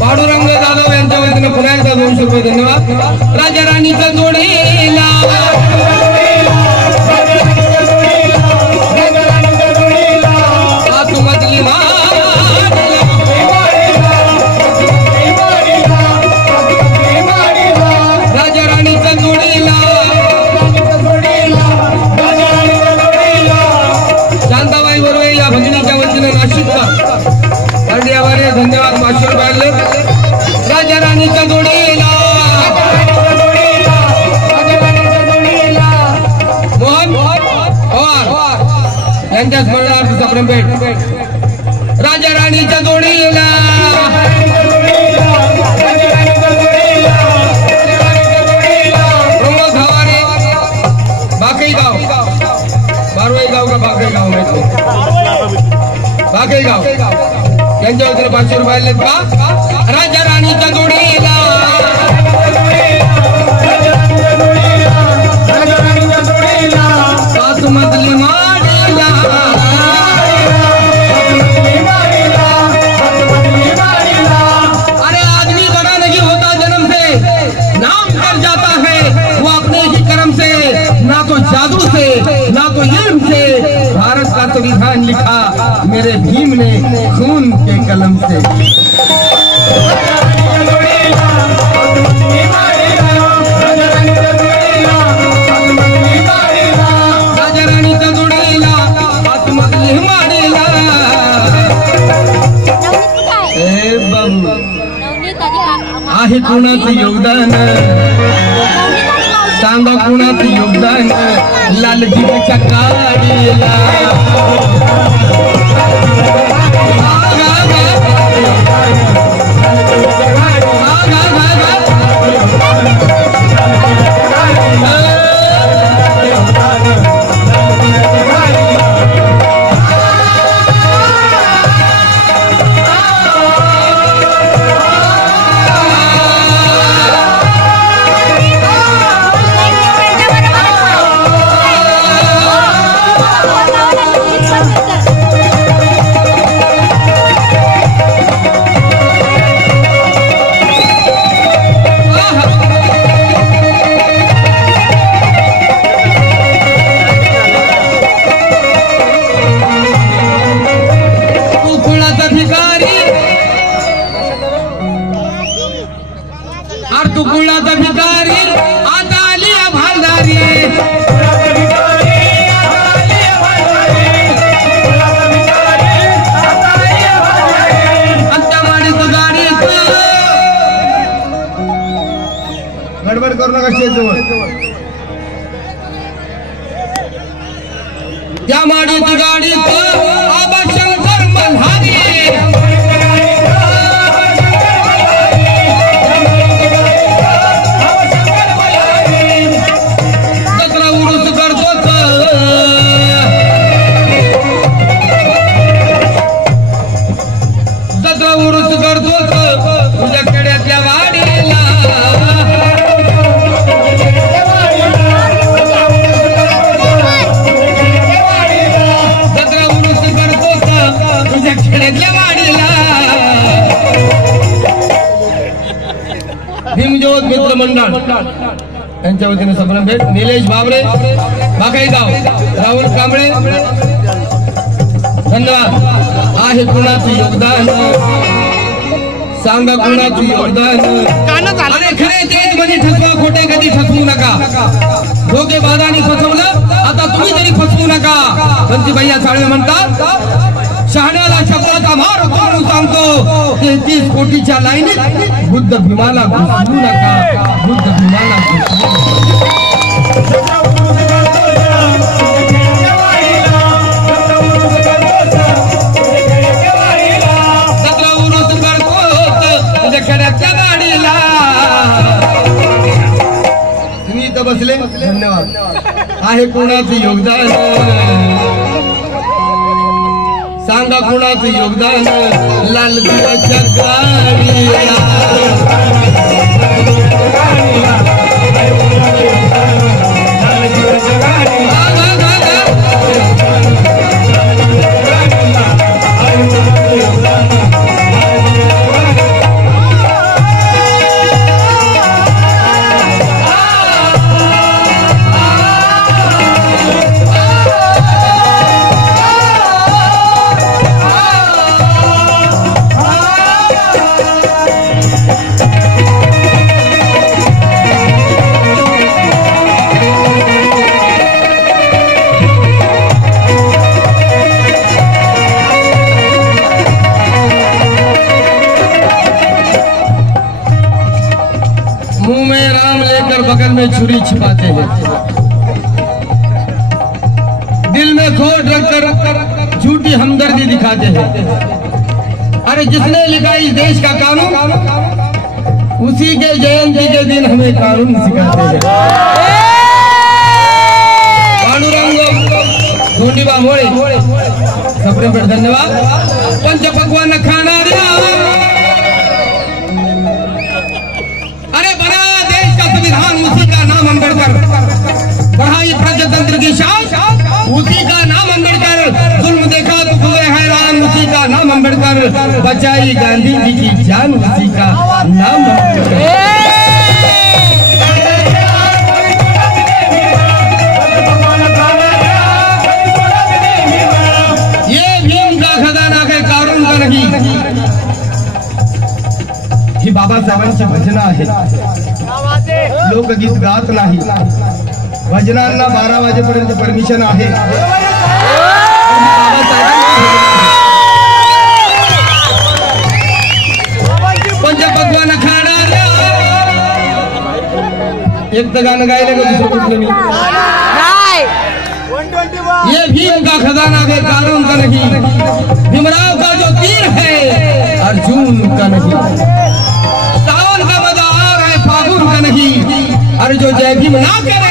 पांडुरंग जाधव यांच्या वतीने पुन्हा एकदा 200 रुपये धन्यवाद. राजा राणीच्या जोडीला आतमधली राजा राणीच्या जोडीला शांताबाई बरोबर या भगिनीच्या वतीने नाशिकचा धन्यवाद. 500 रुपये राजा राणीच्या जोडीला मोहन पवार यांच्या स्मरणार्थ सप्रेमपेठ. राजा राणीच्या जोडीला प्रमोद हवारे बाकईगाव बारवाईगाव का बाकईगाव बाकईगाव यांच्या वतीने 500 रुपये आले का. राजा राणीच्या जोडीला बासमतली माडीला अरे आदमी बड़ा नहीं होता जन्म से, नाम कर जाता है वो अपने ही कर्म से. ना तो जादू से ना तो इल्म से, भारत का संविधान लिखा मेरे भीम ने खून के कलम से. राजा राणीच्या जोडीला आतमधली माडीला ए बाबू आहे कोणाचं योगदान सांगा कोणाचं योगदान लालजीच्या काडीला. तू कुळाचा भिकारी आता आली भांडारी. गडबड करू नका शेजवळ. त्या माडीत गाडीत आबा शंकर मल्हारी. भीमज्योत मित्र मंडळ यांच्या वतीने सप्रेमपेठ. निलेश बाबरे बाकाईगाव राहुल कांबळे धन्यवाद. आहे कुणाचं योगदान सांगा कुणाचं योगदान. अरे खरे तेज मध्ये ठसवा खोटे कधी ठसवू नका. दोघे बाजानी फसवलं आता तुम्ही तरी फसवू नका. पंची भैया साळे म्हणतात शहाण्याला शब्दाचा मार करून सांगतो 33 कोटीच्या लाईनीत बुद्ध भीमाला घुसवू नका. बुद्ध भीमाला तुम्ही इथं बसले धन्यवाद. आहे कोणाचं योगदान सांगा कोणाचं योगदान लालजीच्या गाडीला. बगल में छुरी छिपाते हैं, दिल में खोट रखकर झूठी हमदर्दी दिखाते हैं। अरे जिसने लिखा इस देश का कानून, उसी के जयंती के दिन हमें कानून सिखाते हैं। पांडुरंग धोंडीबा मोळे सप्रेम पर धन्यवाद। पंच पकवान खाना संविधान, उसी का नाम अम्बेडकर, बढ़ाई प्रजातंत्र की शान, उसी का नाम अम्बेडकर, जुल्म देखा तो हुए हैरान, उसी का नाम अम्बेडकर, बचाई गांधी जी की जान, उसी का नाम अम्बेडकर। ये भीम का खजाना के कानून का नहीं, ही बाबासाहेबांची भजना आहे। लोकगीत गात नाही, भजनांना 12 वाजेपर्यंत परमिशन आहे। पंचपक्वान खाणाऱ्या एक तर गाणं गायलं का दुसरं कुठलं मी? ये भीम का खजाना के कानून का नहीं, भीमराव का जो तीर है अर्जुन का नहीं, सावन का मदार है फागुन का नहीं, और जो जय भीम ना करे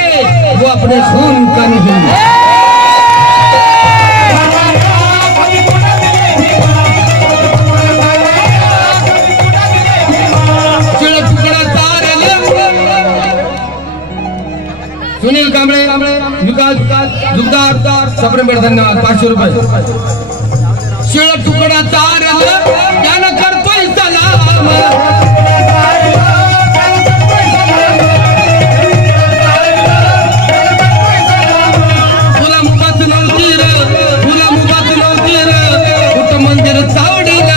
वो अपने खून का नहीं। सुनील कांबळे, विकास जुगदार सप्रेम पर धन्यवाद। 500 रुपये। शिळ तुकडा तार त्यानं करतोय सलाम, मंदिर चावडीला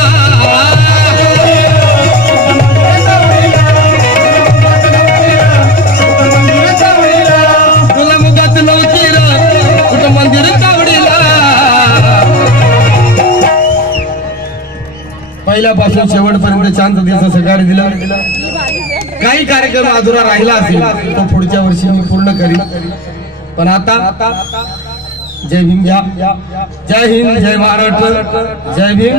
तुला मुगात नव्हती कुठं मंदिर चावडीला। पहिल्यापासून शेवटपर्यंत शांततेचं सहकार्य दिलं। काही कार्यक्रम अधुरा राहिला असेल तो पुढच्या वर्षी मी पूर्ण करीन, पण आता जय भीम घ्या। जय हिंद, जय महाराष्ट्र, जय भीम।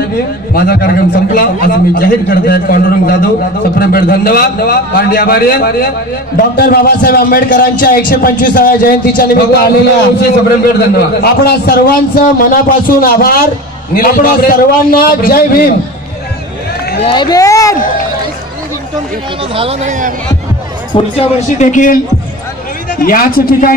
माझा कार्यक्रम संपला असं मी जाहीर करत आहे। पांडुरंग जाधव सप्रेम पर धन्यवाद। पांडे आभारी आहे। डॉक्टर बाबासाहेब आंबेडकरांच्या 125व्या जयंतीच्या निमित्त आलेल्या सप्रेम पर धन्यवाद। आपणा सर्वांचं मनापासून आभार। आपणा सर्वांना जय भीम। जय भीम। पुढच्या वर्षी देखील याच ठिकाणी